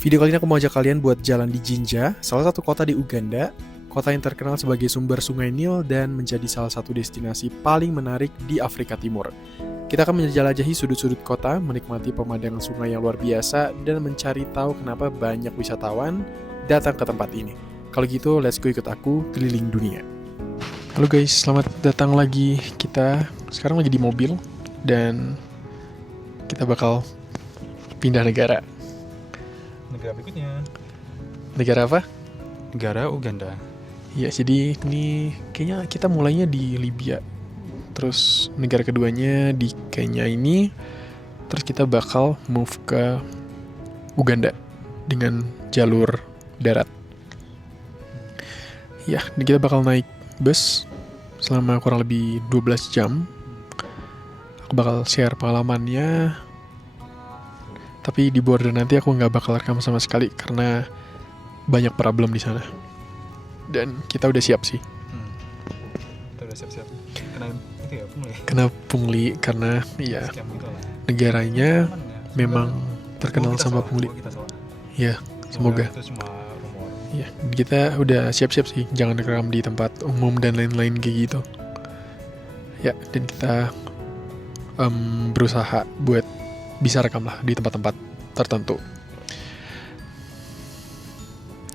Video kali ini aku mau ajak kalian buat jalan di Jinja, salah satu kota di Uganda, kota yang terkenal sebagai sumber sungai Nil dan menjadi salah satu destinasi paling menarik di Afrika Timur. Kita akan menjelajahi sudut-sudut kota, menikmati pemandangan sungai yang luar biasa, dan mencari tahu kenapa banyak wisatawan datang ke tempat ini. Kalau gitu, let's go ikut aku keliling dunia. Halo guys, selamat datang lagi. Kita sekarang lagi di mobil, dan kita bakal pindah negara. Negara berikutnya. Negara apa? Negara Uganda. Ya, jadi ini kayaknya kita mulainya di Libya. Terus negara keduanya di Kenya ini. Terus kita bakal move ke Uganda dengan jalur darat. Ya, dan kita bakal naik bus selama kurang lebih 12 jam. Aku bakal share pengalamannya. Tapi di border nanti aku nggak bakal rekam sama sekali karena banyak problem di sana. Dan kita udah siap sih. Kita udah siap-siap. Kena itu ya, pungli. Kena pungli karena ya Scam gitu lah. negaranya Aman ya. memang terkenal Kita sama salah, pungli. kita salah. Ya, semoga. Itu cuma rumor. Ya, kita udah siap-siap sih. Jangan rekam di tempat umum dan lain-lain kayak gitu. Ya, dan kita berusaha buat bisa rekam lah di tempat-tempat tertentu.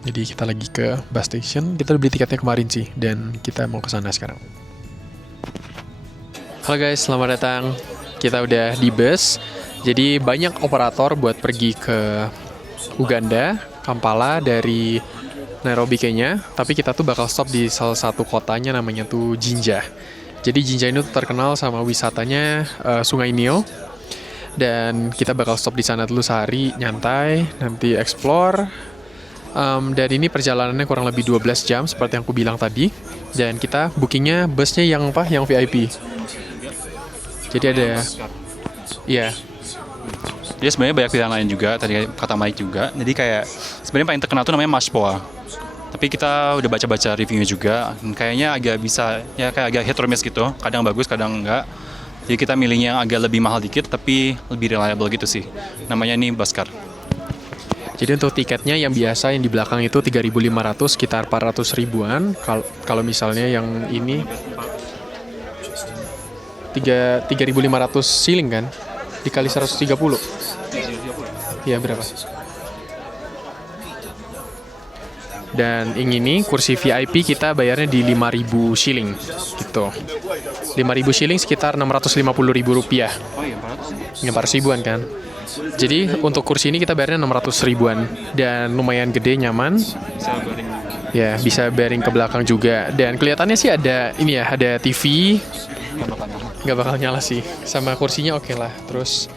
Jadi kita lagi ke bus station. Kita udah beli tiketnya kemarin sih, dan kita mau ke sana sekarang. Halo guys, selamat datang. Kita udah di bus. Jadi banyak operator buat pergi ke Uganda, Kampala dari Nairobi Kenya. Tapi kita tuh bakal stop di salah satu kotanya namanya tuh Jinja. Jadi Jinja ini tuh terkenal sama wisatanya Sungai Nil. Dan kita bakal stop di sana dulu sehari, nyantai, nanti explore. Dan ini perjalanannya kurang lebih 12 jam seperti yang aku bilang tadi. Dan kita bookingnya busnya yang apa? Yang VIP. Jadi ada, ya, Dia sebenarnya banyak pilihan lain juga, tadi kata Mike juga. Jadi kayak sebenarnya paling terkenal tuh namanya Mashpoa. Tapi kita udah baca-baca reviewnya juga. Dan kayaknya agak bisa, ya kayak agak hit or miss gitu. Kadang bagus, kadang enggak. Jadi kita milihnya yang agak lebih mahal dikit, tapi lebih reliable gitu sih. Namanya ini Baskar. jadi untuk tiketnya yang biasa yang di belakang itu 3.500, sekitar 400 ribuan. Kalau misalnya yang ini 3.500 shilling kan? Dikali 130. Iya, berapa? Dan yang ini kursi VIP kita bayarnya di 5.000 shilling gitu. 5.000 shilling sekitar 650.000 rupiah. Oh iya, 400. 400 ribuan kan. Jadi untuk kursi ini kita bayarnya 600 ribuan. Dan lumayan gede, nyaman. Bisa baring. Ya, bisa bearing ke belakang juga. Dan kelihatannya sih ada ini ya, ada TV. Nggak bakal nyala sih. Sama kursinya oke lah. Terus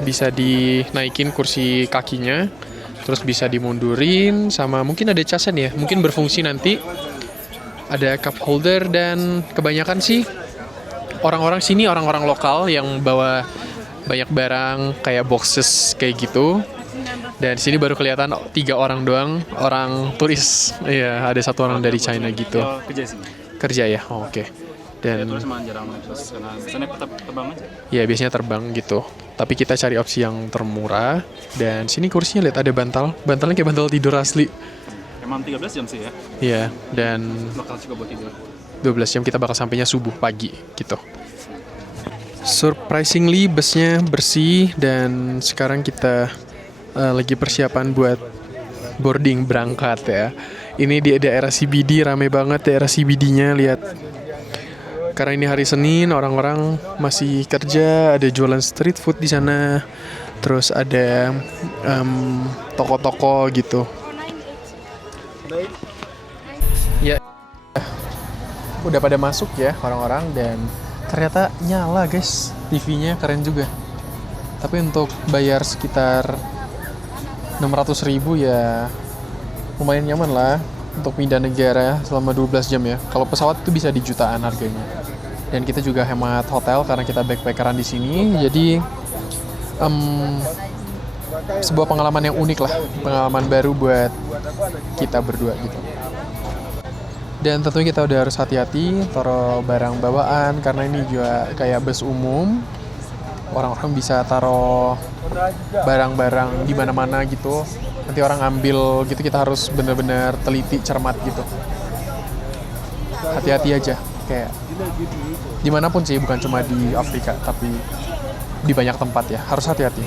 bisa dinaikin kursi kakinya. Terus bisa dimundurin. Sama mungkin ada casan ya. Mungkin berfungsi nanti. Ada cup holder dan kebanyakan sih orang-orang sini orang-orang lokal yang bawa banyak barang kayak boxes kayak gitu. Dan di sini baru kelihatan 3 orang doang, orang turis. Iya, ada 1 orang dari China gitu. Kerja sih. Kerja ya, oke. Dan Terus emang jarang terus karena biasanya terbang aja. ya biasanya terbang gitu. Tapi kita cari opsi yang termurah. Dan sini kursinya lihat ada bantal. Bantalnya kayak bantal tidur asli. Emang 13 jam sih ya. Iya, dan Bakal juga buat tidur. 12 jam kita bakal sampainya subuh pagi gitu. Surprisingly busnya bersih dan sekarang kita lagi persiapan buat boarding berangkat ya. Ini di daerah CBD, rame banget daerah CBD-nya, lihat. Karena ini hari Senin, orang-orang masih kerja, ada jualan street food di sana. Terus ada toko-toko gitu. Ya, udah pada masuk ya orang-orang dan ternyata nyala guys, TV-nya keren juga. Tapi untuk bayar sekitar 600 ribu ya lumayan nyaman lah untuk pindah negara selama 12 jam ya. Kalau pesawat itu bisa di jutaan harganya. Dan kita juga hemat hotel karena kita backpackeran di sini. Jadi sebuah pengalaman yang unik lah, pengalaman baru buat kita berdua gitu. Dan tentunya kita udah harus hati-hati taruh barang bawaan karena ini juga kayak bus umum. orang-orang bisa taruh barang-barang di mana-mana gitu. Nanti orang ambil gitu, kita harus bener-bener teliti, cermat gitu. Hati-hati aja, kayak dimanapun sih, bukan cuma di Afrika, tapi di banyak tempat ya, harus hati-hati.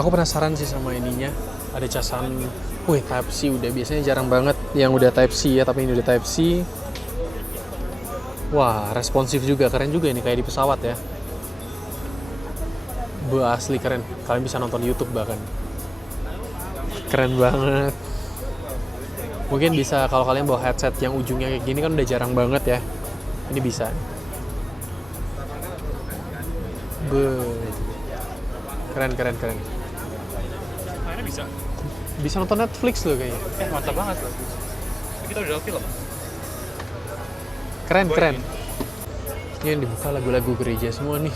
Aku penasaran sih sama ininya, ada casan, Type C udah, biasanya jarang banget yang udah Type C ya, tapi ini udah Type C. Wah, responsif juga, keren juga ini, kayak di pesawat ya. Asli keren, kalian bisa nonton YouTube bahkan. Keren banget. Mungkin bisa kalau kalian bawa headset yang ujungnya kayak gini kan udah jarang banget ya. Ini bisa. Keren. Mainnya bisa. Bisa nonton Netflix loh kayaknya. Mantap banget loh. Kita udah film. Keren. Ini yang dibuka lagu-lagu gereja semua nih.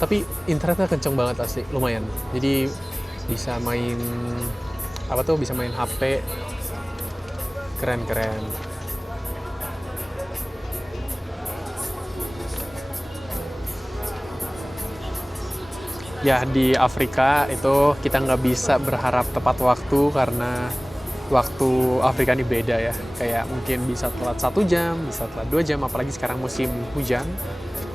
Tapi internetnya kenceng banget asli, lumayan. Jadi bisa main bisa main HP. Keren. Ya, di Afrika itu kita nggak bisa berharap tepat waktu karena waktu Afrika ini beda ya. Kayak mungkin bisa telat 1 jam, bisa telat 2 jam, apalagi sekarang musim hujan.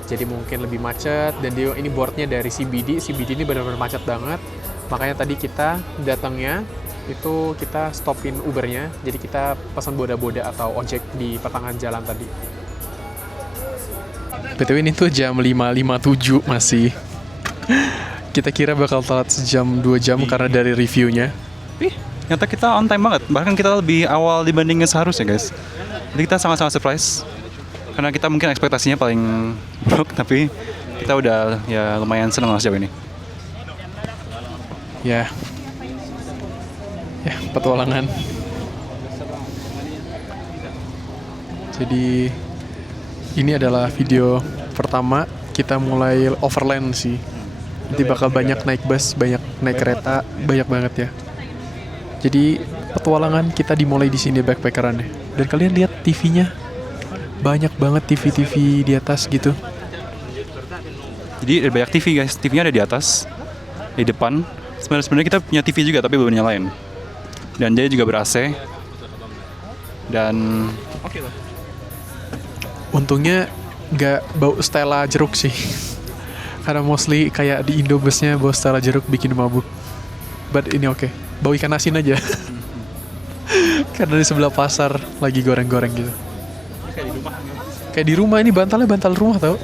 Jadi mungkin lebih macet, dan ini boardnya dari CBD ini benar-benar macet banget. Makanya tadi kita datangnya itu kita stopin Ubernya, jadi kita pesan boda-boda atau ojek di pertengahan jalan tadi. BTW ini tuh jam 5.57 masih. Kita kira bakal telat sejam 2 jam karena dari reviewnya. Ternyata kita on time banget, bahkan kita lebih awal dibandingin seharusnya guys. Jadi kita sangat-sangat surprise, karena kita mungkin ekspektasinya paling buruk, tapi kita udah ya lumayan seneng lah sejauh ini. Ya, petualangan. Jadi ini adalah video pertama kita mulai overland sih. Nanti bakal banyak naik bus, banyak naik kereta, banyak banget ya. Jadi petualangan kita dimulai di sini backpackeran ya. Dan kalian lihat TV-nya, banyak banget TV di atas gitu. Jadi ada banyak TV guys, TV-nya ada di atas, di depan. Sebenarnya kita punya TV juga tapi belum nyalain. Dan dia juga ber-AC. Dan oke lah. Untungnya nggak bau Stella jeruk sih. Karena mostly kayak di Indo busnya bau Stella jeruk bikin mabuk. But ini oke. Bau ikan asin aja. Karena di sebelah pasar lagi goreng-goreng gitu. Kayak di rumah ini bantalnya bantal rumah tau.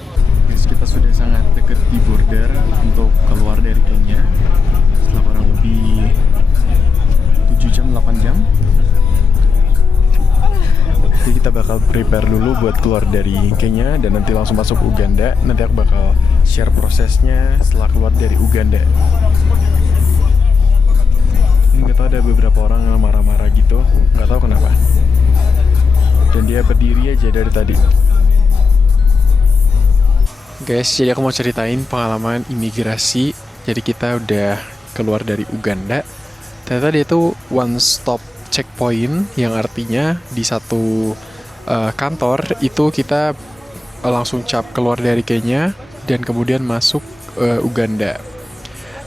Guys, kita sudah sangat dekat di border untuk keluar dari Kenya. Setelah kurang lebih 7 jam, 8 jam. Jadi kita bakal prepare dulu buat keluar dari Kenya dan nanti langsung masuk Uganda. Nanti aku bakal share prosesnya setelah keluar dari Uganda. Nggak tahu, ada beberapa orang yang marah-marah gitu, nggak tahu kenapa. Dan dia berdiri aja dari tadi. Guys, jadi aku mau ceritain pengalaman imigrasi. Jadi kita udah keluar dari Uganda. Ternyata dia tuh one stop checkpoint, yang artinya di satu kantor itu kita langsung cap keluar dari Kenya dan kemudian masuk Uganda.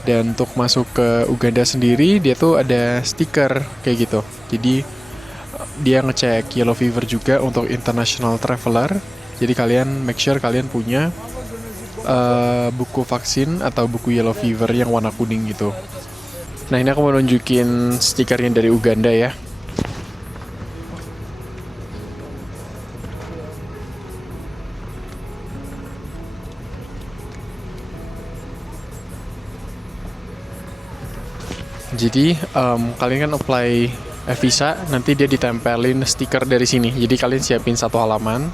Dan untuk masuk ke Uganda sendiri dia tuh ada stiker kayak gitu. Jadi dia ngecek yellow fever juga untuk international traveler. Jadi kalian make sure kalian punya buku vaksin atau buku yellow fever yang warna kuning gitu. Nah, ini aku mau nunjukin stikernya dari Uganda ya. Jadi kalian kan apply visa, nanti dia ditempelin stiker dari sini. Jadi kalian siapin satu halaman.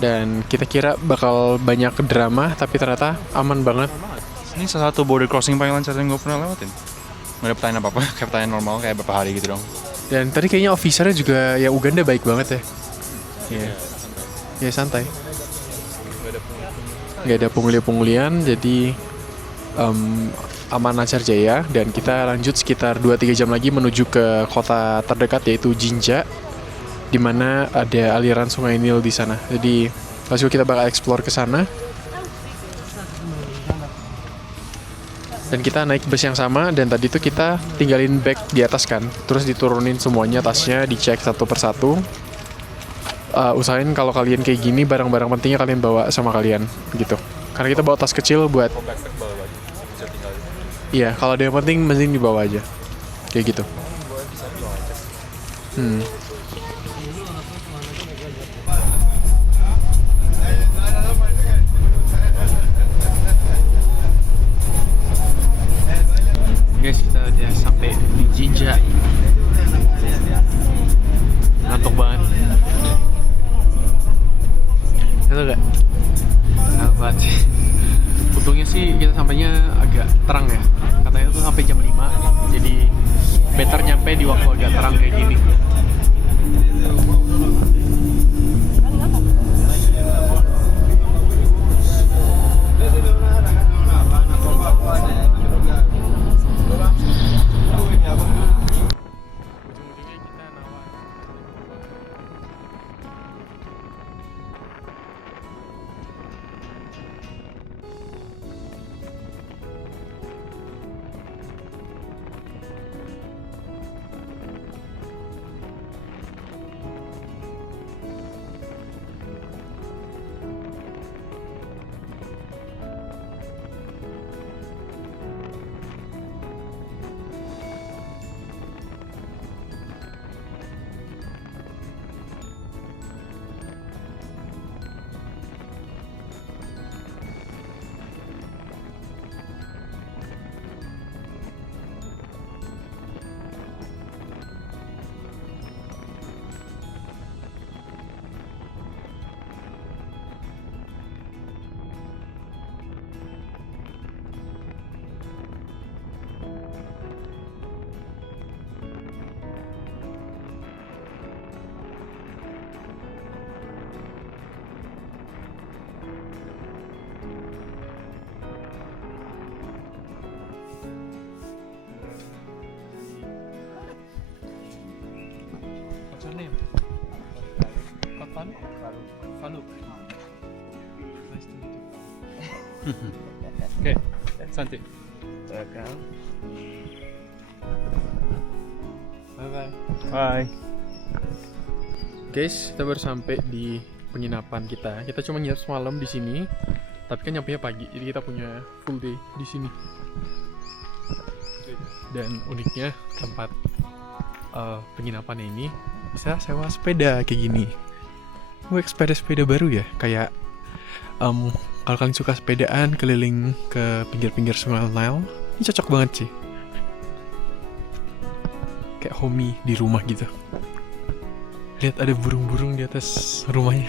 Dan kita kira bakal banyak drama, tapi ternyata aman banget. ini salah satu border crossing paling lancar yang gue pernah lewatin. Gak ada pertanyaan apa-apa, kayak pertanyaan normal, kayak beberapa hari gitu dong. Dan tadi kayaknya officernya juga yang Uganda baik banget ya. Iya. Ya santai. Gak ada pungli-punglian, jadi aman lancar jaya. Dan kita lanjut sekitar 2-3 jam lagi menuju ke kota terdekat yaitu Jinja. dimana ada aliran sungai Nil di sana. Jadi langsung kita bakal explore ke sana. Dan kita naik bus yang sama, dan tadi tuh kita tinggalin bag di atas kan, terus diturunin semuanya tasnya, dicek satu persatu. Usahain kalau kalian kayak gini, barang-barang pentingnya kalian bawa sama kalian gitu. Karena kita bawa tas kecil buat, iya kalau ada yang penting mending dibawa aja, kayak gitu. Guys, kita udah sampai di Jinja. Ngantuk banget. Itu gak? Ngantuk banget sih. Untungnya sih kita sampainya agak terang ya. Katanya tuh sampai jam 5. Jadi better nyampe di waktu agak terang kayak gini. Ujung-ujungnya kita nawar. What's your name? Kotan? Faluk. Nice to meet you. Oke, Santi. Welcome. Bye-bye. Bye. Guys, kita baru sampai di penginapan kita. Kita cuma nginep semalam di sini, tapi kan nyampenya pagi, jadi kita punya full day di sini. Dan uniknya tempat penginapannya ini bisa sewa sepeda kayak gini. Gue sepeda baru ya, kayak kalau kalian suka sepedaan keliling ke pinggir-pinggir sungai Nile, ini cocok banget sih. Kayak homey di rumah gitu. Lihat ada burung-burung di atas rumahnya.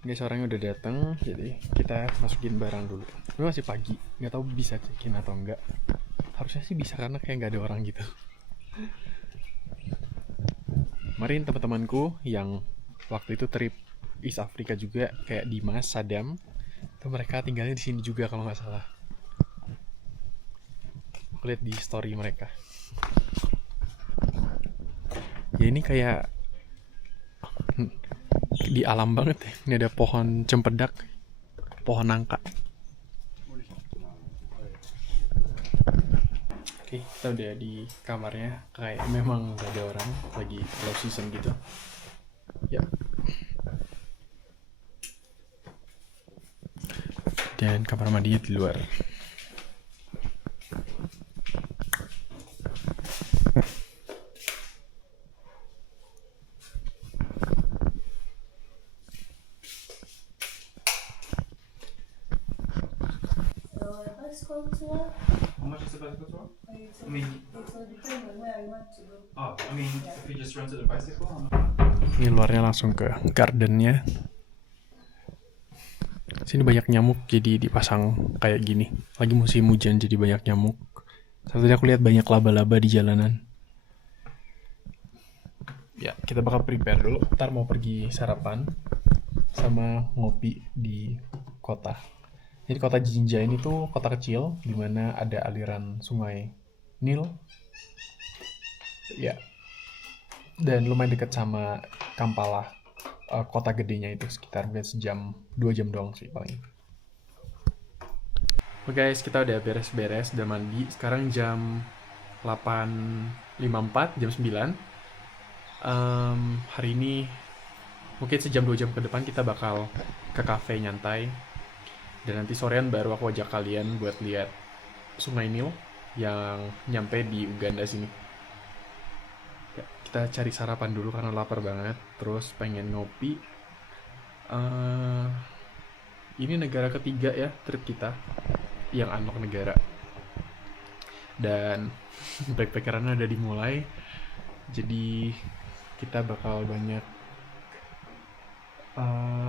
Guys, orangnya udah datang, jadi kita masukin barang dulu. Ini masih pagi, nggak tahu bisa cekin atau enggak. Harusnya sih bisa karena kayak nggak ada orang gitu. Kemarin teman-temanku yang waktu itu trip East Africa juga, kayak Dimas, Sadam, itu mereka tinggalnya di sini juga kalau nggak salah. Aku lihat di story mereka. Ya ini kayak di alam banget ya. Ini ada pohon cempedak, pohon nangka. Oke, kita udah di kamarnya. Kayak memang gak ada orang, lagi low season gitu. Ya. Dan kamar mandinya di luar. Bicycle tour. How much is the bicycle tour? It I mean, will depend on where you want to go. oh, I mean, if you just rented a bicycle. Ini luarnya langsung ke gardennya. Sini banyak nyamuk, jadi dipasang kayak gini. Lagi musim hujan jadi banyak nyamuk. Tadi aku lihat banyak laba-laba di jalanan. Ya, kita bakal prepare dulu. Ntar mau pergi sarapan sama ngopi di kota. Jadi kota Jinja ini tuh kota kecil di mana ada aliran sungai Nil. Ya. Dan lumayan dekat sama Kampala. Kota gedenya itu sekitar mungkin sejam, 2 jam doang sih paling. Oke guys, kita udah beres-beres, udah mandi. Sekarang jam 8.54, jam 9. Hari ini mungkin sejam 2 jam ke depan kita bakal ke cafe nyantai. Dan nanti sorean baru aku ajak kalian buat lihat Sungai Nil yang nyampe di Uganda sini. Ya, kita cari sarapan dulu karena lapar banget. Terus pengen ngopi. Ini negara ketiga ya trip kita yang unlock negara. Dan backpackeran udah dimulai. Jadi kita bakal banyak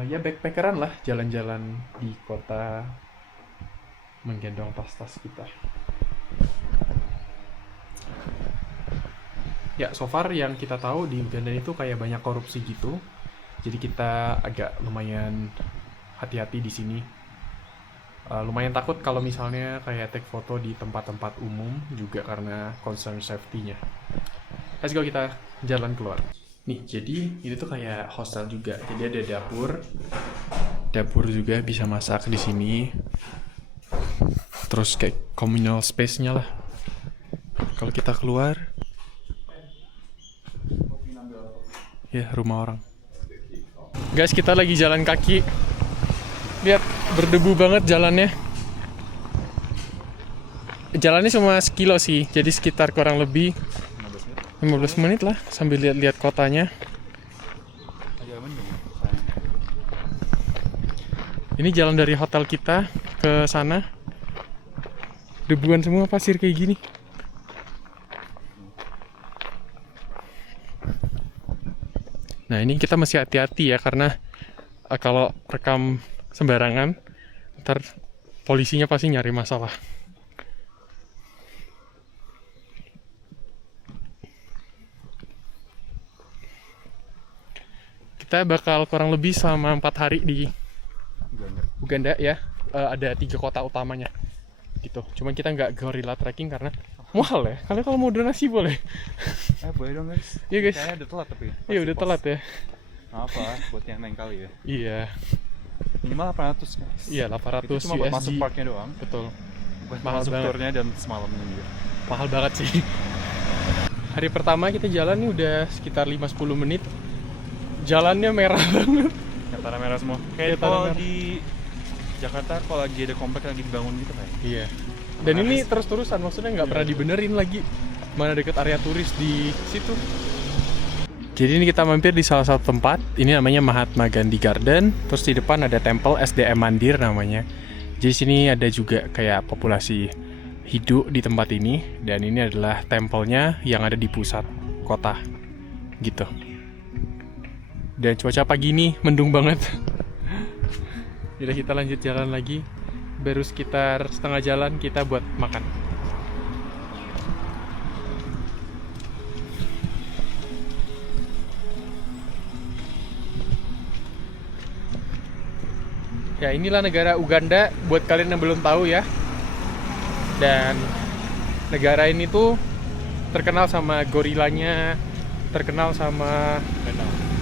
ya backpackeran lah, jalan-jalan di kota menggendong tas-tas kita. Ya, so far yang kita tahu di Uganda itu kayak banyak korupsi gitu. Jadi kita agak lumayan hati-hati di sini. Lumayan takut kalau misalnya kayak take foto di tempat-tempat umum juga karena concern safety-nya. Let's go, kita jalan keluar. Nih, jadi ini tuh kayak hostel juga. Jadi ada dapur. Dapur juga bisa masak di sini. Terus kayak communal space-nya lah. Kalau kita keluar, ya rumah orang. Guys, kita lagi jalan kaki. Lihat, berdebu banget jalannya. Jalannya cuma sekilo sih, jadi sekitar kurang lebih 15 menit lah sambil lihat-lihat kotanya. Ini jalan dari hotel kita ke sana. Debuan semua, pasir kayak gini. Nah, ini kita masih hati-hati ya karena kalau rekam sembarangan ntar polisinya pasti nyari masalah. Kita bakal kurang lebih selama 4 hari di Uganda ya. Ada 3 kota utamanya gitu. Cuman kita nggak gorilla trekking karena mahal ya. Kalian kalau mau donasi boleh. Boleh dong guys. Iya guys. Kayaknya udah telat tapi. Iya udah telat ya. Apa buat yang lain kali ya. Iya. Minimal 800 guys. Iya 800 Itu cuma buat masuk USD. parknya doang. Betul. Buat Mahal masuk banget. turnya dan semalamnya juga. Mahal banget sih. Hari pertama kita jalan nih udah sekitar 5-10 menit. Jalannya merah banget. Nyatara merah semua. Kayak Kayak kalau merah. di Jakarta kalau lagi ada komplek lagi dibangun gitu kayak. Iya. Dan ini terus-terusan, maksudnya nggak pernah dibenerin lagi. Mana deket area turis di situ. Jadi ini kita mampir di salah satu tempat. Ini namanya Mahatma Gandhi Garden. Terus di depan ada temple SDM Mandir namanya. Jadi sini ada juga kayak populasi hidup di tempat ini. Dan ini adalah tempelnya yang ada di pusat kota. Gitu. Dan cuaca pagi ini mendung banget. Jadi kita lanjut jalan lagi. Baru sekitar setengah jalan kita buat makan. Ya, inilah negara Uganda buat kalian yang belum tahu ya. Dan negara ini tuh terkenal sama gorilanya, terkenal sama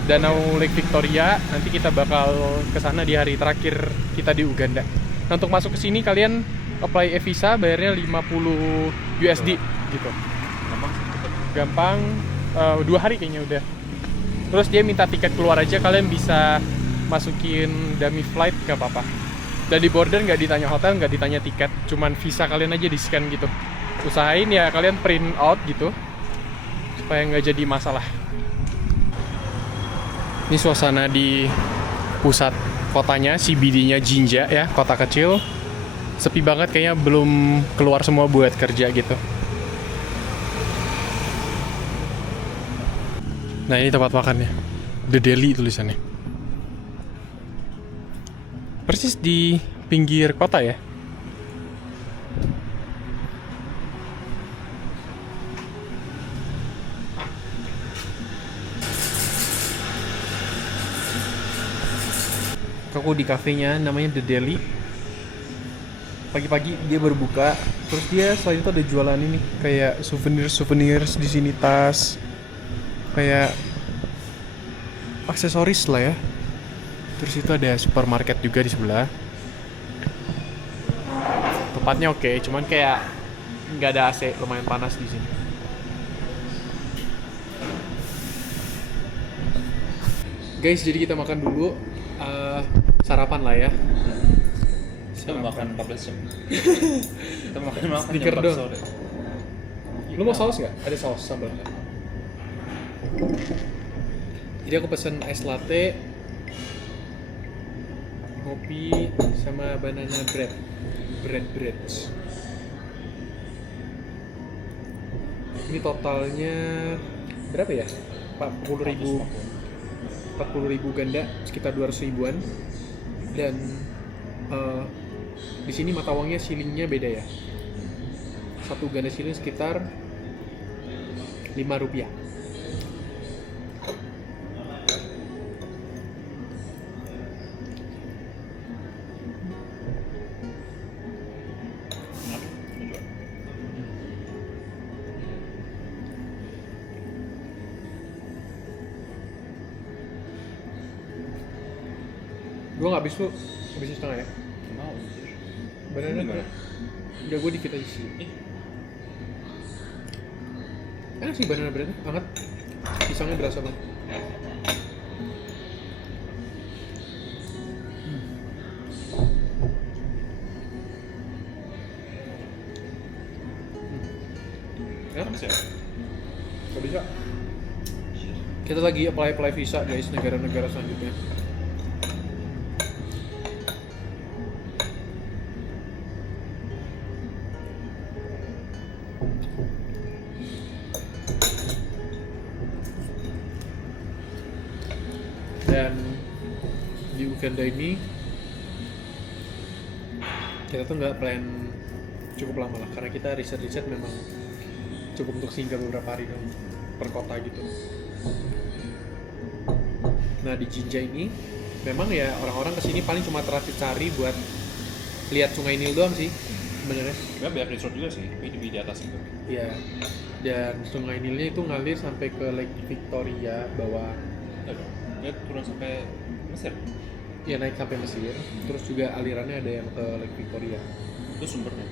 Danau Lake Victoria. Nanti kita bakal ke sana di hari terakhir kita di Uganda. Nah, untuk masuk ke sini kalian apply e-visa, bayarnya 50 USD gitu. Gampang, 2 hari kayaknya udah. Terus dia minta tiket keluar aja, kalian bisa masukin dummy flight, gak apa-apa. Dan di border nggak ditanya hotel, nggak ditanya tiket, cuman visa kalian aja di-scan gitu. Usahain ya kalian print out gitu, supaya nggak jadi masalah. Ini suasana di pusat kotanya, CBD-nya Jinja ya, kota kecil. Sepi banget, kayaknya belum keluar semua buat kerja gitu. Nah, ini tempat makannya. The Deli tulisannya. Persis di pinggir kota ya. Aku di kafenya namanya The Deli. pagi-pagi dia baru buka. Terus dia selain itu ada jualan ini kayak souvenir di sini, tas, kayak aksesoris lah ya. Terus itu ada supermarket juga di sebelah. Tempatnya oke, cuman kayak nggak ada AC, lumayan panas di sini. Guys, jadi kita makan dulu, sarapan lah ya. Kita makan 14 jam. Kita makan Stiker jam 4 dong. sore. Lu mau saus nggak? Ada saus sambal. Jadi aku pesen es latte, kopi, sama banana bread. Bread. Ini totalnya berapa ya? 40.000 ganda, sekitar 200 ribuan. Dan di sini mata uangnya shillingnya beda ya. Satu ganda shilling sekitar 5 rupiah. Gue nggak habis tuh, habisnya setengah ya. Mau. Beneran Gimana? udah gue dikit aja sih. Enak sih banana breadnya, hangat. Pisangnya berasa banget. Ya? Panas ya? Gak bisa. Kita lagi apply visa guys, negara-negara selanjutnya. Dan di Uganda ini kita tuh nggak plan cukup lama lah, karena kita riset memang cukup untuk singgah beberapa hari dong per kota gitu. Nah di Jinja ini memang ya orang-orang kesini paling cuma transit sehari buat lihat Sungai Nil doang sih sebenarnya. Sebenarnya banyak resort juga sih, di atas itu. Iya. Dan Sungai Nilnya itu ngalir sampai ke Lake Victoria bawah. Dia turun sampai Mesir. Ya naik sampai Mesir. Terus juga alirannya ada yang ke Lake Victoria. Itu sumbernya.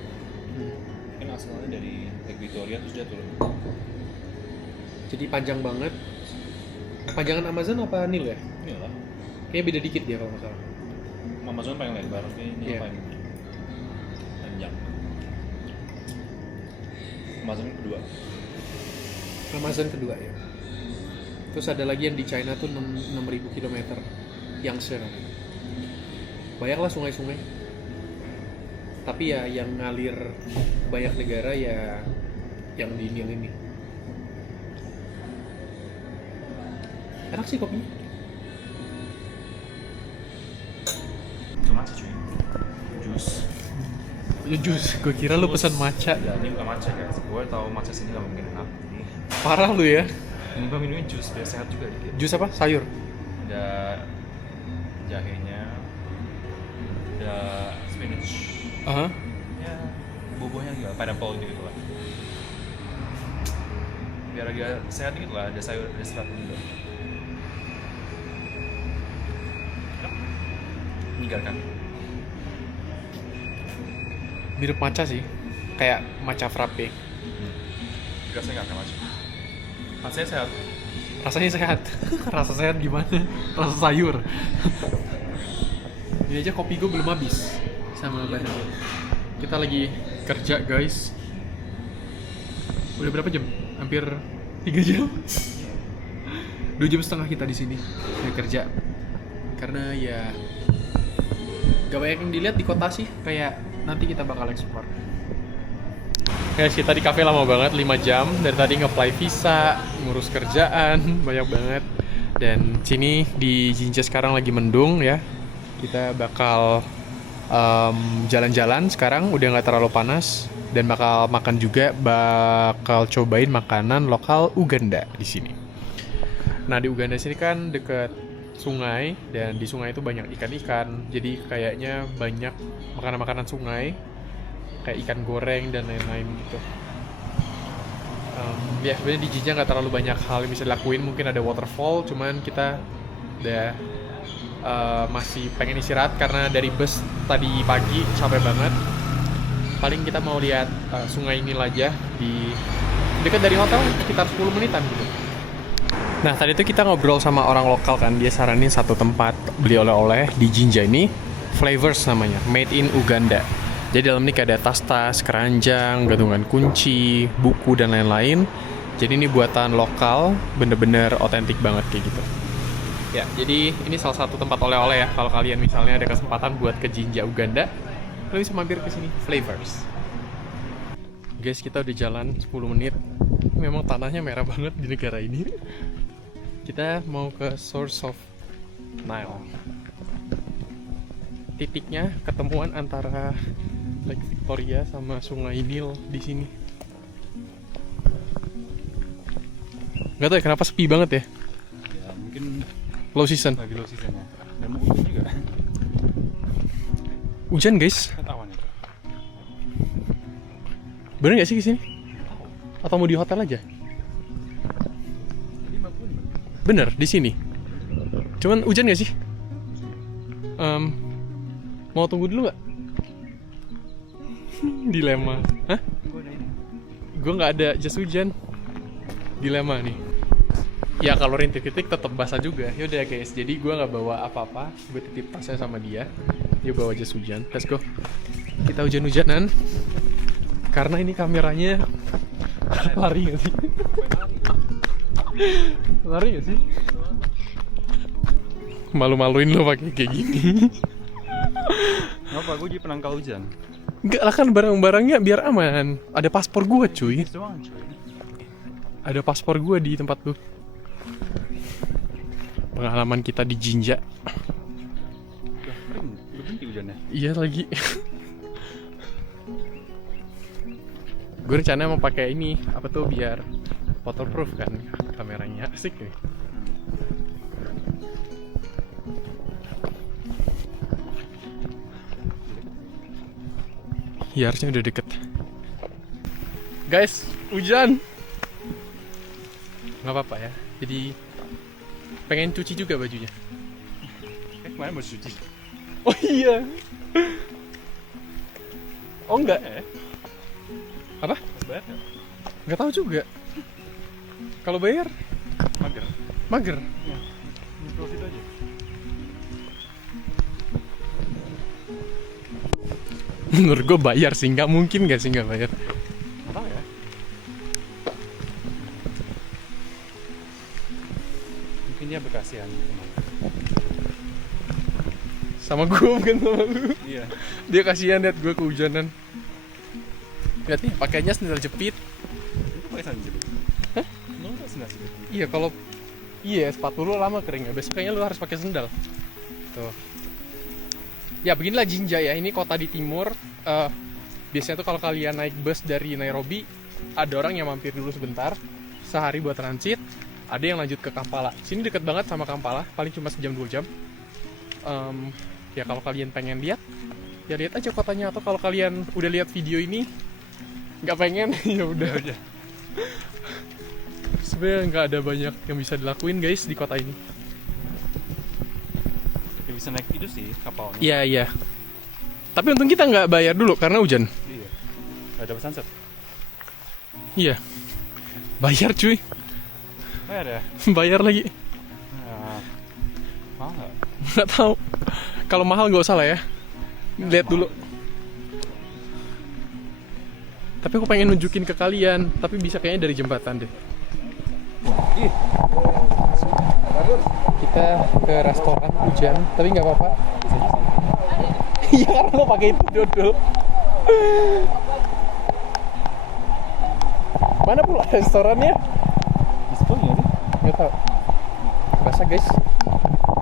Kan asalnya dari Lake Victoria terus dia turun. Jadi panjang banget. Panjangan Amazon apa Nil ya? Iyalah. Kayaknya beda dikit dia kalau nggak salah. Amazon paling lebar, ini Iya. paling panjang. Amazon kedua. Amazon kedua ya. Terus ada lagi yang di China tuh 6.000 km. Yangtze. Banyak lah sungai-sungai. Tapi ya yang ngalir banyak negara ya yang di Nil ini. Enak sih kopinya. Itu matcha cuy. Jus. Jus, gue kira lu pesan matcha. Ya, ini bukan matcha guys. Gue tahu matcha sini nggak mungkin enak. Jadi Parah lu ya. ini gue minumnya jus biar sehat juga dikit. Jus apa? Sayur. Ada jahenya, ada spinach. Aha. Ya, bubuhnya juga pineapple gitu lah. Biar agak sehat gitu lah, ada sayur, ada serat juga. Menyegarkan. Mirip matcha sih. Kayak matcha frappe. Rasanya nggak kayak matcha. Rasanya sehat. Rasanya sehat. Rasa sehat gimana? Rasa sayur. Ini aja kopi gue belum habis sama banana. Kita lagi kerja guys. Udah berapa jam? Hampir 3 jam. 2 jam setengah kita di sini kerja. Karena ya gak banyak yang dilihat di kota sih. Kayak nanti kita bakal explore. Guys, kita di cafe lama banget, 5 jam. Dari tadi nge-apply visa, ngurus kerjaan, banyak banget. Dan sini di Jinja sekarang lagi mendung ya. Kita bakal jalan-jalan sekarang, udah nggak terlalu panas. Dan bakal makan juga, bakal cobain makanan lokal Uganda di sini. Nah di Uganda sini kan deket sungai, dan di sungai itu banyak ikan-ikan. Jadi kayaknya banyak makanan-makanan sungai kayak ikan goreng dan lain-lain gitu. Ya sebenarnya di Jinja nggak terlalu banyak hal yang bisa dilakuin, mungkin ada waterfall, cuman kita udah masih pengen istirahat karena dari bus tadi pagi capek banget. Paling kita mau lihat sungai Nil aja di dekat dari hotel sekitar 10 menitan gitu. Nah tadi itu kita ngobrol sama orang lokal kan, dia saranin satu tempat beli oleh-oleh di Jinja ini, Flavors namanya, made in Uganda. Jadi dalam ini kayak ada tas-tas, keranjang, gantungan kunci, buku dan lain-lain. Jadi ini buatan lokal, bener-bener otentik banget kayak gitu. Ya, jadi ini salah satu tempat oleh-oleh ya. Kalau kalian misalnya ada kesempatan buat ke Jinja, Uganda, kalian bisa mampir ke sini, Flavors. Guys, kita udah jalan 10 menit. Memang tanahnya merah banget di negara ini. Kita mau ke Source of Nile. Titiknya ketemuan antara Lake Victoria sama Sungai Nil di sini. Gak tau ya kenapa sepi banget ya. Ya mungkin Low season. lagi low season ya. Dan mau hujan juga. Hujan guys. Lihat awan itu. Bener gak sih kesini? Atau mau di hotel aja? Bener di sini. Cuman hujan gak sih? Mau tunggu dulu gak? Dilema. Hah? Gue gak ada jas hujan. Dilema nih. Ya kalau rintik-rintik tetap basah juga. Yaudah guys, jadi gue nggak bawa apa-apa. Gue titip tasnya sama dia. Dia bawa jas hujan. Let's go. Kita hujan-hujanan. Karena ini kameranya lari nggak sih? Lari nggak sih? Malu-maluin lo pakai kayak gini. Kenapa? Gue jadi penangkal hujan. Enggak lah, kan barang-barangnya biar aman. Ada paspor gue cuy. Doang cuy. Ada paspor gue di tempat lu. Pengalaman kita di Jinja. Udah kering, udah berhenti hujannya. Iya lagi. Gue rencana mau pakai ini apa tuh biar waterproof kan kameranya, asik nih. Ya harusnya udah deket. Guys, hujan. Nggak apa-apa ya. Jadi pengen cuci juga bajunya. Kemarin mau cuci. Oh iya. Oh enggak. Apa? Bayar nggak? Nggak tahu juga. Kalau bayar Mager. mager. Ya. Terus itu aja. Menurut gue bayar sih, nggak mungkin nggak sih nggak bayar. Nggak tahu ya. Mungkin dia berkasihan. Sama gue bukan sama lu. Iya. Dia kasihan liat gue kehujanan. Lihat nih, pakainya sendal jepit. Itu pakai sandal jepit. Hah? Lo nggak sandal jepit? Iya kalau sepatu lu lama keringnya. Besok kayaknya lu harus pakai sendal. Tuh. Ya beginilah Jinja ya. Ini kota di timur. Biasanya tuh kalau kalian naik bus dari Nairobi, ada orang yang mampir dulu sebentar, sehari buat transit. Ada yang lanjut ke Kampala. Sini deket banget sama Kampala, paling cuma sejam 2 jam. Ya kalau kalian pengen lihat, ya lihat aja kotanya. Atau kalau kalian udah lihat video ini, nggak pengen, ya udah. Sebenarnya nggak ada banyak yang bisa dilakuin guys di kota ini. Ya bisa naik itu sih kapalnya. Iya. Tapi untung kita nggak bayar dulu karena hujan. Iya. Nggak dapat sunset. Iya. Bayar cuy. Bayar ya? Bayar lagi. Nah, mahal nggak? Nggak tahu. Kalau mahal nggak usah lah ya. Lihat dulu. Tapi aku pengen nunjukin ke kalian. Tapi bisa kayaknya dari jembatan deh. Kita ke restoran hujan, tapi nggak apa-apa. Iya karena lo pakai itu dodol. Mana pula restorannya? Diskon ya? Nggak tahu. Basah guys.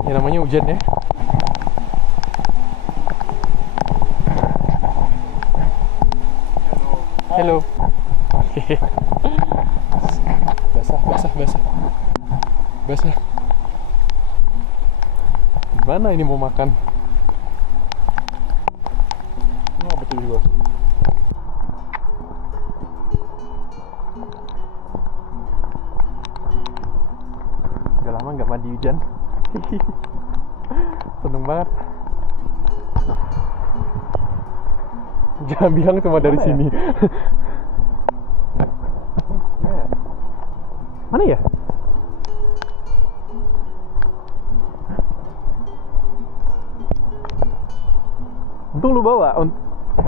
Ya namanya hujan ya. Halo. Basah. Gimana ini mau makan? Ini apa tuh juga? nggak mandi hujan. Seneng banget. Jangan bilang cuma dari sini. Mana ya? Untung lu bawa.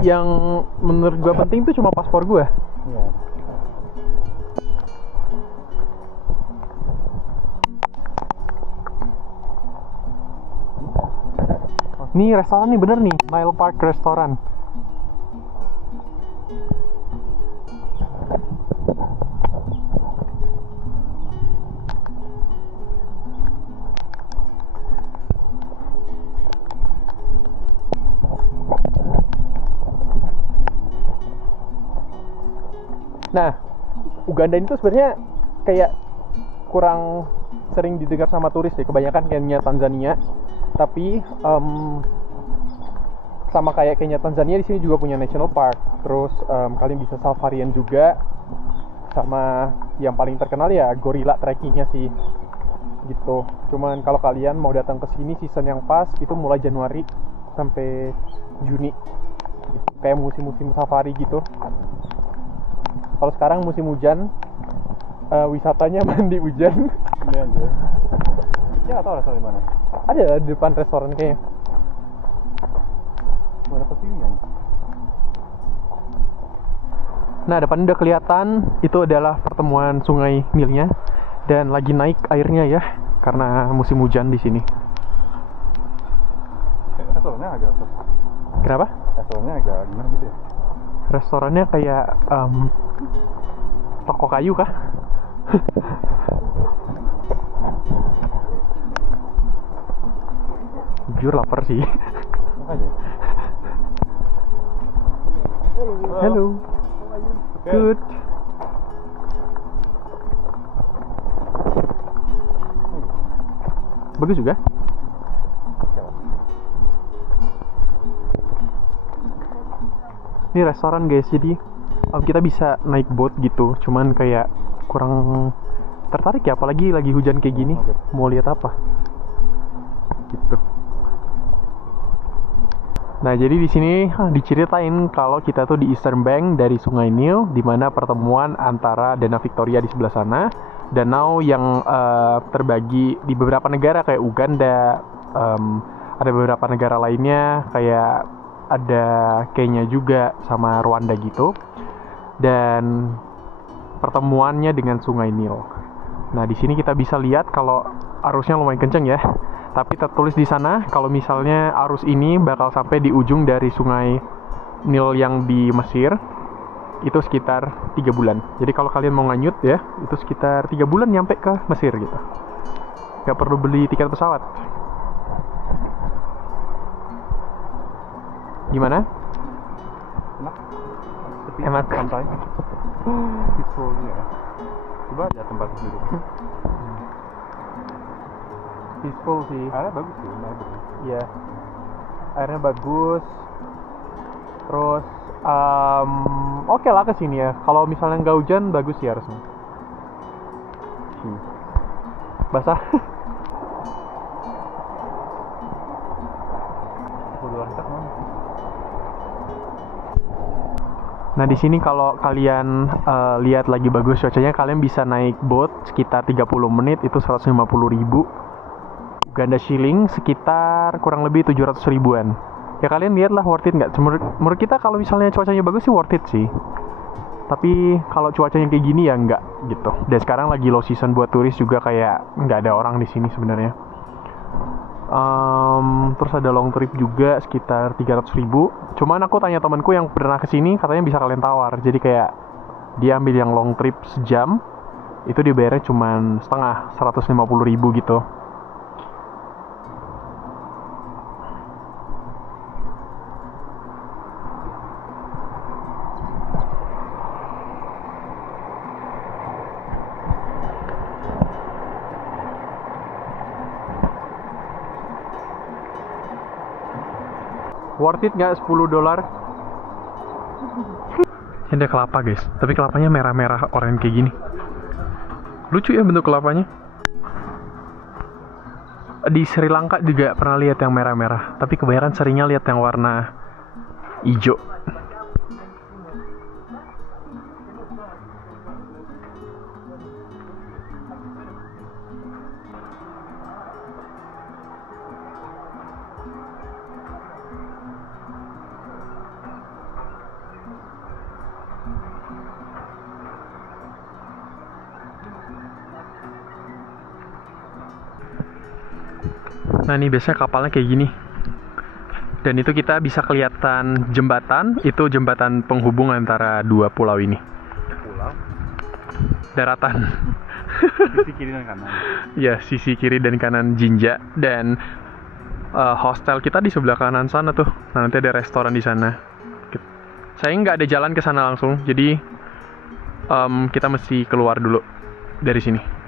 Yang menurut gua penting tuh cuma paspor gua. Iya. Nih restoran nih bener nih, Nile Park Restoran. Nah, Uganda ini tuh sebenarnya kayak kurang sering didengar sama turis ya, kebanyakan Kenya, Tanzania. Tapi sama kayak Kenya, Tanzania, di sini juga punya national park. Terus kalian bisa safarian juga, sama yang paling terkenal ya gorilla trekkingnya sih, gitu. Cuman kalau kalian mau datang ke sini season yang pas itu mulai Januari sampai Juni, gitu. Kayak musim-musim safari gitu. Kalau sekarang musim hujan, wisatanya mandi hujan. Ini aja. Ya nggak tahu restoran di mana. Ada di depan restoran kayaknya. Mana view-nya? Nah, depan udah kelihatan itu adalah pertemuan Sungai Nilnya dan lagi naik airnya ya karena musim hujan di sini. Restorannya agak Kenapa? Restorannya agak gimana gitu ya? Restorannya kayak toko kayu kah? Jujur lapar sih. Makanya. Hello. Good. Bagus juga. Ini restoran guys, jadi kita bisa naik boat gitu. Cuman kayak kurang tertarik ya, apalagi lagi hujan kayak gini. Mau lihat apa? Gitu. Nah, jadi di sini diceritain kalau kita tuh di Eastern Bank dari Sungai Nil, di mana pertemuan antara Danau Victoria di sebelah sana, danau yang terbagi di beberapa negara kayak Uganda, ada beberapa negara lainnya kayak ada Kenya juga sama Rwanda gitu, dan pertemuannya dengan Sungai Nil. Nah, di sini kita bisa lihat kalau arusnya lumayan kenceng ya. Tapi tertulis di sana kalau misalnya arus ini bakal sampai di ujung dari Sungai Nil yang di Mesir, itu sekitar 3 bulan. Jadi kalau kalian mau nganyut ya, itu sekitar 3 bulan nyampe ke Mesir gitu. Gak perlu beli tiket pesawat. Gimana? Enak. Sepi. Enak. Santai. Peaceful ya. Coba aja tempat duduk. Peaceful sih. Airnya bagus sih, Iya. Airnya bagus. Terus oke lah kesini ya. Kalau misalnya nggak hujan bagus sih harusnya. Basah. Nah, di sini kalau kalian lihat lagi bagus cuacanya, kalian bisa naik boat sekitar 30 menit, itu 150.000 Uganda shilling, sekitar kurang lebih 700 ribuan. Ya kalian lihatlah worth it nggak? Menurut kita kalau misalnya cuacanya bagus sih worth it sih. Tapi kalau cuacanya kayak gini ya nggak gitu. Dan sekarang lagi low season buat turis juga, kayak nggak ada orang di sini sebenarnya. Terus ada long trip juga sekitar 300 ribu. Cuman aku tanya temanku yang pernah kesini, katanya bisa kalian tawar. Jadi kayak dia ambil yang long trip sejam, itu dibayarnya cuman setengah, 150 ribu gitu. Worth it nggak $10? Ini ada kelapa guys, tapi kelapanya merah-merah oranye kayak gini. Lucu ya bentuk kelapanya. Di Sri Lanka juga pernah lihat yang merah-merah, tapi kebanyakan seringnya lihat yang warna hijau. Nah ini biasanya kapalnya kayak gini. Dan itu kita bisa kelihatan jembatan, itu jembatan penghubung antara dua pulau ini. Pulau. Daratan. Sisi kiri dan kanan. Ya, sisi kiri dan kanan Jinja. Dan hostel kita di sebelah kanan sana tuh. Nah, nanti ada restoran di sana. Saya nggak ada jalan ke sana langsung, jadi kita mesti keluar dulu dari sini.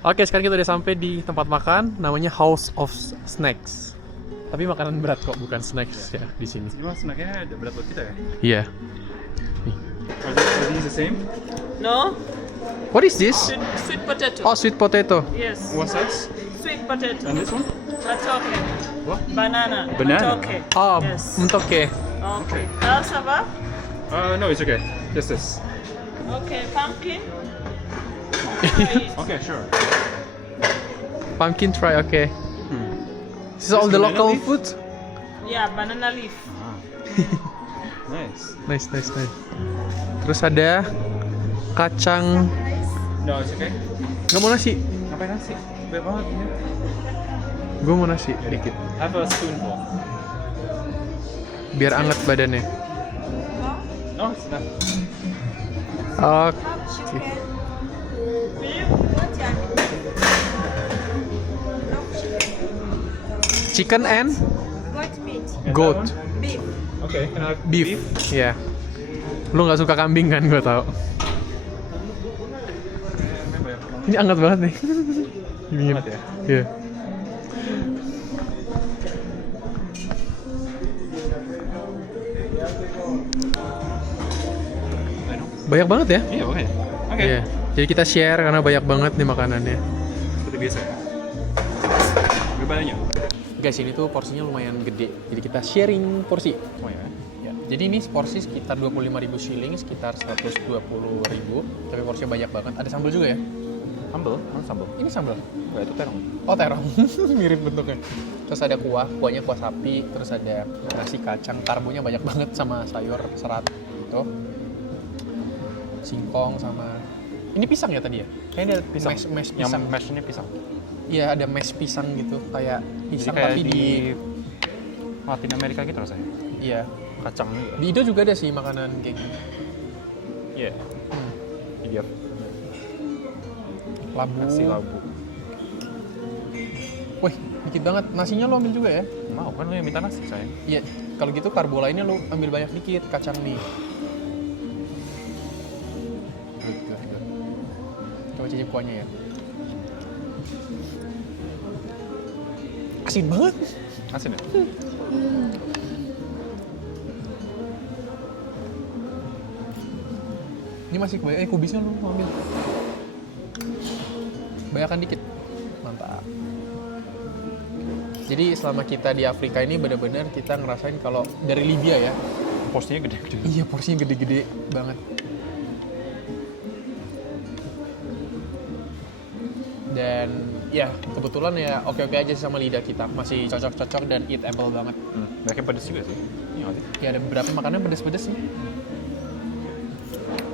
Oke, sekarang kita udah sampai di tempat makan, namanya House of Snacks. Tapi makanan berat kok, bukan snacks ya di sini. Cuma snacknya ada berat buat kita ya? Iya. Are these the same? No, What is this? sweet potato. Oh, sweet potato. Yes, What's that? sweet potato. And this one? That's okay. What? Banana. Banana? Okay. Oh, Yes. mentoke. Okay. Ça va? No, it's okay. Just this. Okay. Pumpkin. Okay, sure. Pumpkin fry, okay. This is all the banana local leaf? food. Yeah, banana leaf. Nice. Nice. Terus ada kacang. No, it's okay. Nggak mau nasi. Ngapain nasi? Banyak banget. Gue mau nasi dikit. Have a spoonful. Biar anget badannya. No, it's not. Oke. Chicken and Goat meat. goat. Beef. Okay, can I have Beef. Ya. Lu nggak suka kambing kan? Gue tau. Ini anget banget nih. Dingin. Anget ya? Iya. Banyak banget ya? Iya, oke. Oke. Iya. Jadi kita share karena banyak banget nih makanannya. Seperti biasa ya. Berapa banyak? Guys, ini tuh porsinya lumayan gede. Jadi kita sharing porsi. Oh ya. Ya. Jadi ini porsi sekitar 25.000 shilling, sekitar 120.000. Tapi porsinya banyak banget. Ada sambal juga ya? Sambal? Mana sambal? Ini sambal. Enggak, itu terong. Oh, terong. Mirip bentuknya. Terus ada kuahnya kuah sapi, terus ada nasi kacang, karbonya banyak banget sama sayur serat. Tuh. Singkong sama ini pisang ya tadi ya? Kayaknya ada Pisang. mash Yang pisang. mash ini pisang. Iya, ada mash pisang gitu, kayak pisang Jadi kayak tapi di Latin Amerika gitu rasanya. iya. Kacang juga. Di Indo juga ada sih makanan kayak gini. Iya. Hmm. Iya. Labu. Nasi labu. Wih, dikit banget. Nasinya lo ambil juga ya? Mau kan lu yang minta nasi saya. Iya. Kalau gitu karbo lainnya lo ambil banyak dikit, kacang nih. Good. Coba cicip kuahnya ya. Asin banget. Asin ya? Ini masih kebanyakan, kubisnya lu ambil. Banyakan dikit. Mantap. Jadi selama kita di Afrika ini benar-benar kita ngerasain kalau dari Libya ya. Porsinya gede-gede. Iya, porsinya gede-gede banget. Dan ya kebetulan ya oke-oke aja sih sama lidah kita. Masih cocok-cocok dan eatable banget. Banyak pedes juga sih. Iya nggak sih? Ya ada beberapa makanan pedes-pedes sih.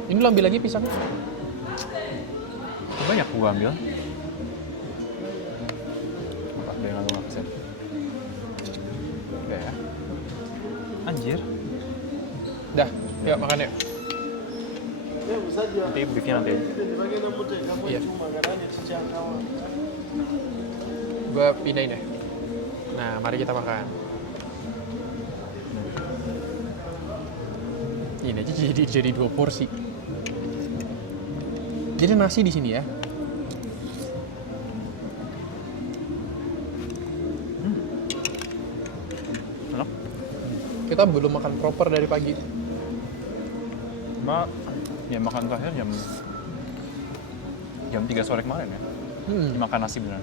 Ini lo ambil lagi pisangnya. Banyak gua ambil. Apa ada yang nggak pesen? Udah ya. Anjir. Dah, yuk makan yuk. Nanti beefnya nanti aja. Iya. Gua pindahin deh. Nah, mari kita makan. Ini aja jadi 2 porsi. Jadi nasi di sini ya. Enak. Kita belum makan proper dari pagi. Cuma ya makan terakhir jam 3 sore kemarin ya. Makan nasi beneran.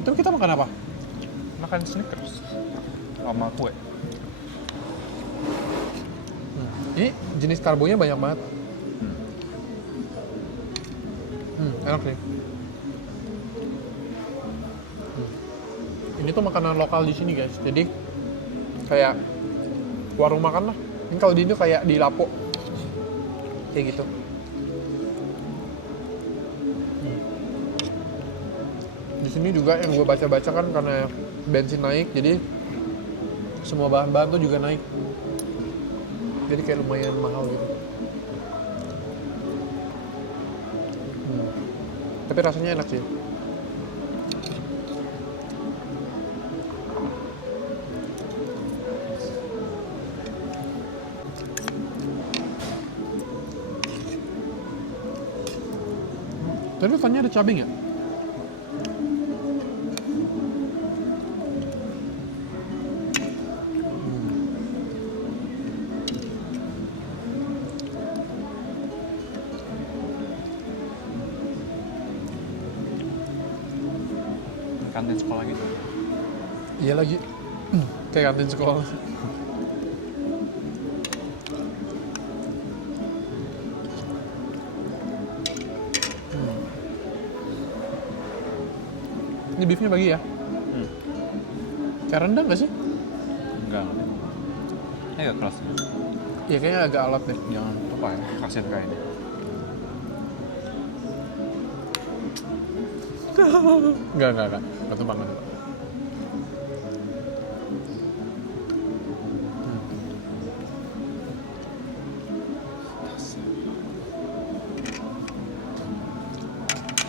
Itu kita makan apa? Makan Snickers sama kue. Ini jenis karbonya banyak banget. Enak sih. Ini tuh makanan lokal di sini guys. Jadi kayak warung makan lah. Ini kalau di Indo kayak di Lapo. Kayak gitu. Di sini juga yang gue baca-baca kan karena bensin naik, jadi semua bahan-bahan tuh juga naik. Jadi kayak lumayan mahal gitu. Tapi rasanya enak sih. Tapi depannya ada cabai nggak? Kantin sekolah gitu. Iya lagi. Kayak kantin sekolah. Ini beefnya bagi ya? Kayak rendang nggak sih? Enggak. Ini agak keras. Iya kayaknya agak alot deh. Jangan apa ya, kasihan kayak ini. Enggak. Batu banget.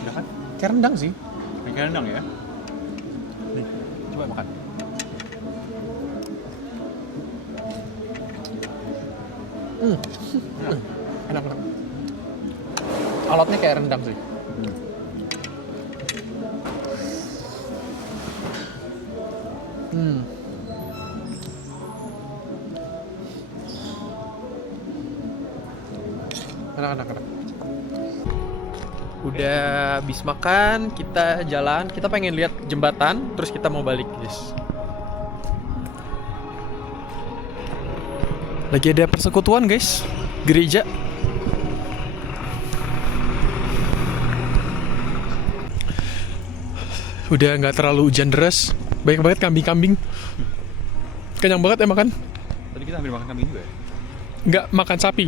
Udah kan? Kayak rendang sih. Kayak rendang ya? Nih, coba makan. Enak. Alotnya kayak rendang sih. Enak. Udah habis makan, kita jalan, kita pengen lihat jembatan, terus kita mau balik, guys. Lagi ada persekutuan, guys. Gereja. Udah nggak terlalu hujan deras, banyak banget kambing-kambing. Kenyang banget emang kan? Tadi kita hampir makan kambing juga ya? Nggak makan sapi.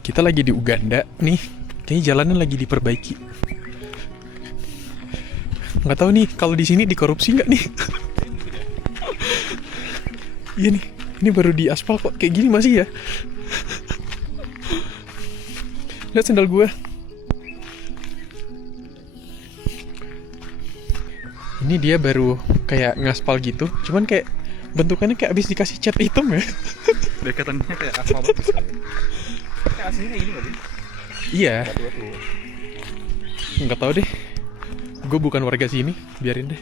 Kita lagi di Uganda nih, kayaknya jalannya lagi diperbaiki. Nggak tahu nih kalau di sini dikorupsi nggak nih? Iya nih, ini baru di aspal kok kayak gini masih ya. Lihat sendal gue. Ini dia baru kayak ngaspal gitu, cuman kayak bentukannya kayak abis dikasih cat hitam ya. Dekatannya kayak aspal bagus kan? Kayak aslinya kayak gini nggak sih? Iya. Batu-batu. Nggak tahu deh. Gue bukan warga sini, biarin deh.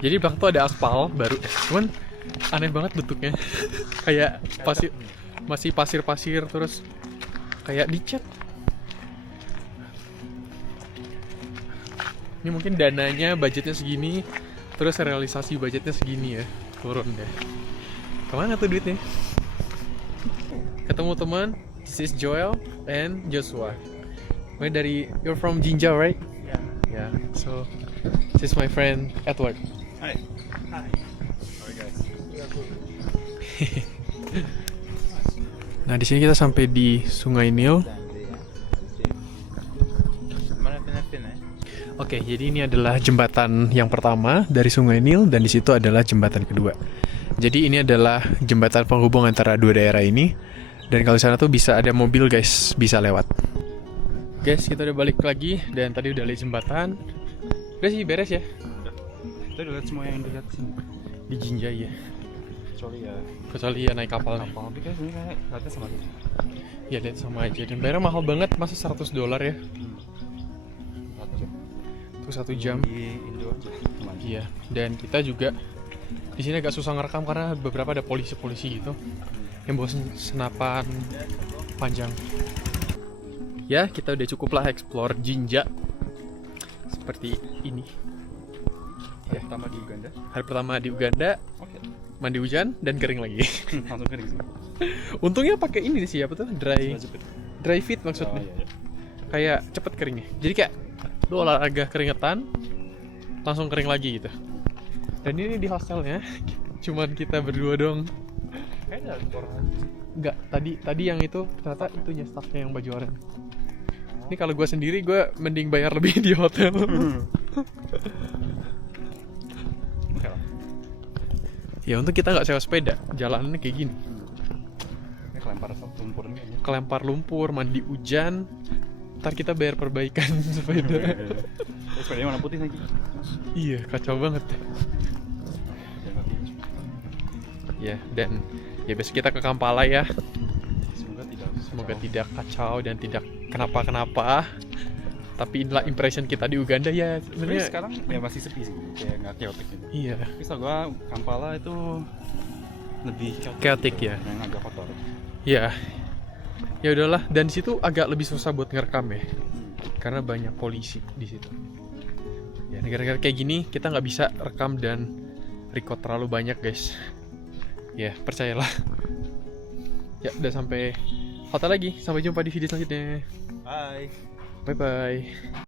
Jadi belakang tuh ada aspal baru, cuman aneh banget bentuknya. Kayak pasir, masih pasir-pasir terus kayak dicat. Ini mungkin dananya budgetnya segini, terus realisasi budgetnya segini ya, turun deh. Kemana tuh duitnya? Ketemu teman, this is Joel and Joshua. You're from Jinja, right? Yeah. So this is my friend Edward. Hi. Sorry guys. Nah, di sini kita sampai di Sungai Nil. Oke, jadi ini adalah jembatan yang pertama dari Sungai Nil dan di situ adalah jembatan kedua. Jadi ini adalah jembatan penghubung antara dua daerah ini. Dan kalau di sana tuh bisa ada mobil guys, bisa lewat. Guys, kita udah balik lagi dan tadi udah lihat jembatan. Udah sih beres ya. Kita udah lihat semua yang dekat sini. Di Jinja ya. Kecuali ya naik kapal nih. Tapi kan sebenarnya lihatnya sama aja. Ya lihat sama aja. Dan bayarnya mahal banget, masa $100 ya? Itu 1 jam. Di Indo aja. Iya. Dan kita juga di sini agak susah ngerekam karena beberapa ada polisi-polisi gitu. yang bawa senapan panjang. Ya, kita udah cukup lah explore Jinja seperti ini. Hari pertama di Uganda. Hari pertama di Uganda, Oke. mandi hujan dan kering lagi. Langsung kering sih. Untungnya pakai ini sih apa tuh? Dry fit maksudnya. Oh, iya. Kayak cepet keringnya. Jadi kayak lu olahraga keringetan langsung kering lagi gitu. Dan ini di hostelnya cuman kita berdua dong. Kayaknya ada orang. Enggak, tadi yang itu ternyata itunya staffnya yang baju oranye. Ini kalau gue sendiri gue mending bayar lebih di hotel. Oke lah. Ya untuk kita nggak sewa sepeda, jalanannya kayak gini. Ini kelempar lumpur ini kayaknya. Kelempar lumpur, mandi hujan. Ntar kita bayar perbaikan sepeda. Sepedanya warna putih lagi. Iya, kacau banget. Ya, dan ya besok kita ke Kampala ya. Semoga tidak kacau dan tidak kenapa-kenapa. Tapi inilah impression kita di Uganda ya. Sebenarnya Sebenarnya sekarang ya masih sepi sih, kayak nggak chaotic gitu. iya, Tapi setahu gua Kampala itu lebih chaotic ya. yang agak kotor. Ya. Ya udahlah, dan di situ agak lebih susah buat ngerekam ya. Karena banyak polisi di situ. Ya, negara-negara kayak gini kita nggak bisa rekam dan record terlalu banyak, guys. Ya, percayalah. Ya, udah sampai hotel lagi. Sampai jumpa di video selanjutnya. Bye. Bye-bye.